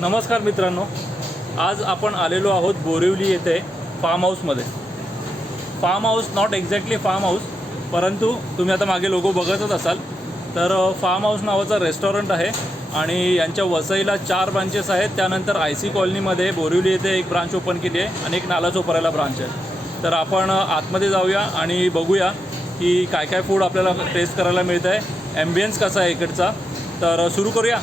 नमस्कार मित्रांनो, आज आपण आलेलो आहोत बोरिवली येथे फार्म हाऊसमध्ये. Farm house not exactly farm house, परंतु तुम्ही आता मागे लोगो बघतच असाल. तर फार्म हाऊस नावाचा रेस्टॉरंट आहे आणि यांच्या वसईला 4 ब्रांचेस आहेत. त्यानंतर IC कॉलनीमध्ये बोरिवली येथे एक ब्रांच ओपन केली आहे आणि एक नाला चोपराला ब्रांच आहे. तर आपण आतमध्ये जाऊया आणि बघूया की काय काय फूड आपल्याला टेस्ट करायला मिळतं आहे, ॲम्बियन्स कसा आहे इकडचा. तर सुरू करूया.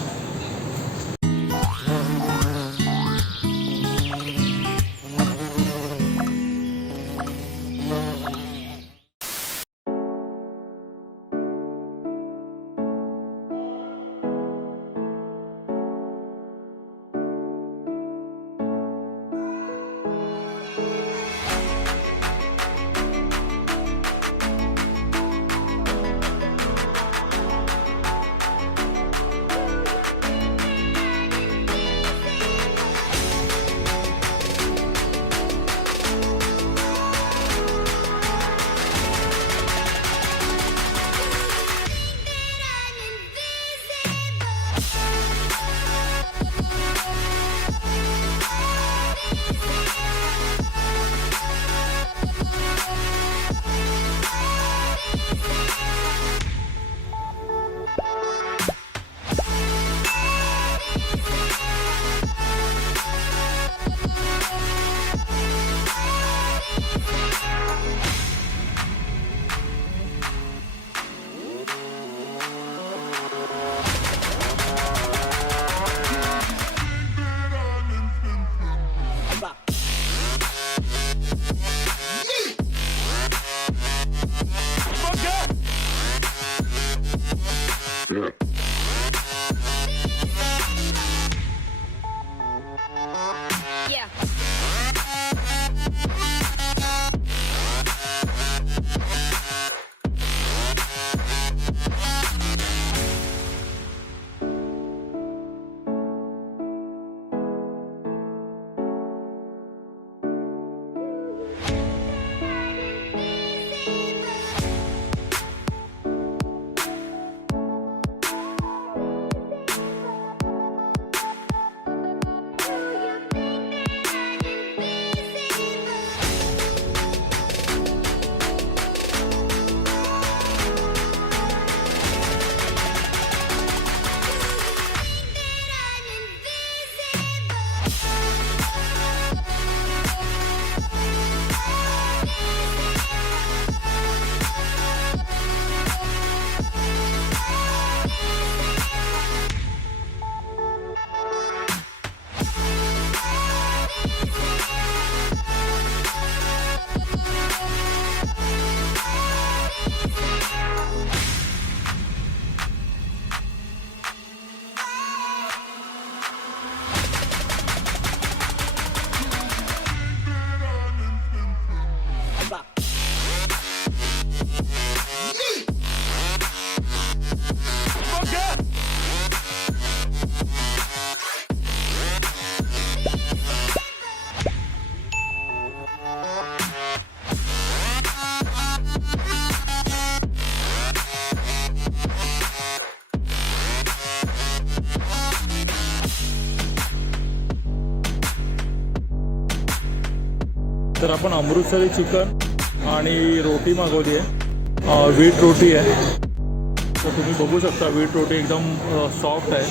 तर आपण अमृतसरी चिकन आणि रोटी मागवली आहे. व्हीट रोटी आहे. तर तुम्ही बघू शकता व्हीट रोटी एकदम सॉफ्ट आहे.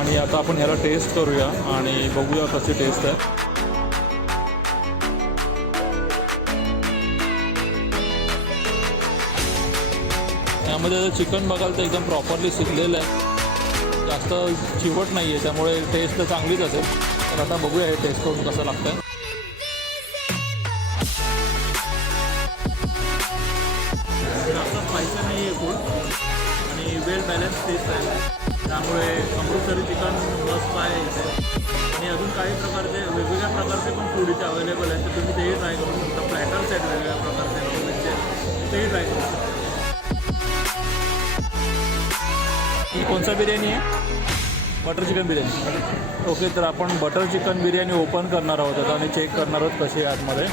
आणि आता आपण ह्याला टेस्ट करूया आणि बघूया कशी टेस्ट आहे. यामध्ये चिकन बघाल तर एकदम प्रॉपरली शिजलेलं आहे, जास्त चिवट नाही आहे, त्यामुळे टेस्ट तर चांगलीच असेल. तर आता बघूया हे टेस्ट करून कसं लागतं आहे. जास्त स्पायसी नाही आहे फूड आणि वेल बॅलन्स टेस्ट आहे, त्यामुळे अमृतसरी चिकन मस्त ट्राय आहे. आणि अजून काही प्रकारचे वेगवेगळ्या प्रकारचे पण फूड इथे अवेलेबल आहेत, तर तुम्ही तेही ट्राय करू शकता. प्लॅटर्स आहेत वेगवेगळ्या प्रकारचे नॉनव्हेजचे, तेही ट्राय करू शकता. ही कोणता बिर्याणी आहे? Butter chicken biryani. ओके, तर आपण बटर चिकन बिर्याणी ओपन करणार आहोत आणि चेक करणार आहोत कशी आहे आतमध्ये.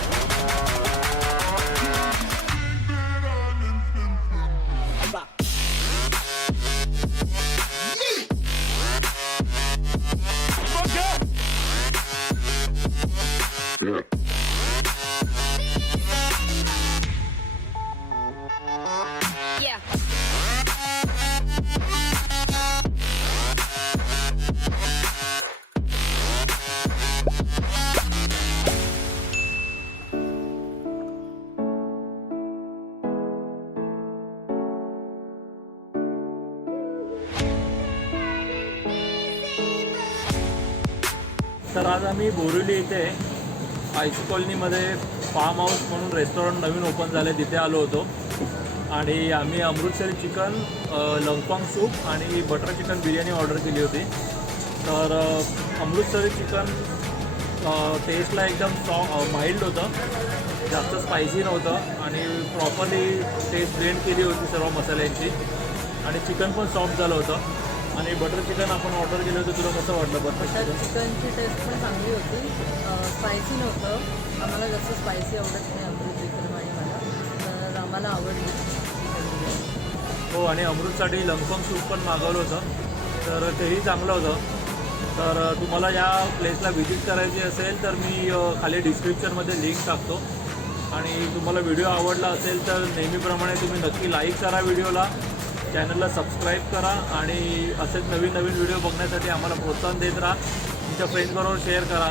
तर आज आम्ही बोरिवली इथे आयसी कॉलनीमध्ये फार्म हाऊस म्हणून रेस्टॉरंट नवीन ओपन झाले तिथे आलो होतो आणि आम्ही अमृतसरी चिकन, लंगफांग सूप आणि बटर चिकन बिर्याणी ऑर्डर केली होती. तर अमृतसरी चिकन टेस्टला एकदम माइल्ड होतं, जास्त स्पायसी नव्हतं आणि प्रॉपरली टेस्ट ब्लेंड केली होती सर्व मसाल्यांची आणि चिकन पण सॉफ्ट झालं होतं. आणि बटर चिकन आपण ऑर्डर केलं होतं. तुला कसं वाटलं बटर चिकनची टेस्ट पण चांगली होती, स्पायसी नव्हतं. आम्हाला जास्त स्पायसी आवडत नाही अमृत चिकन आणि मला, तर आम्हाला आवडली. हो, आणि अमृतसाठी लंगफांग सूप पण मागवलं होतं, तर तेही चांगलं होतं. तर तुम्हाला या प्लेसला व्हिजिट करायची असेल तर मी खाली डिस्क्रिप्शनमध्ये लिंक टाकतो. आणि तुम्हाला व्हिडिओ आवडला असेल तर नेहमीप्रमाणे तुम्ही नक्की लाईक करा व्हिडिओला, चॅनलला सबस्क्राईब करा आणि असेच नवीन नवीन व्हिडिओ बघण्यासाठी आम्हाला प्रोत्साहन देत राहा. तुमच्या फ्रेंड्सबरोबर शेअर करा,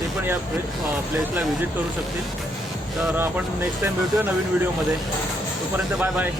ते पण या प्लेसला व्हिजिट करू शकतील. तर आपण नेक्स्ट टाईम भेटूया नवीन व्हिडिओमध्ये. तोपर्यंत बाय बाय.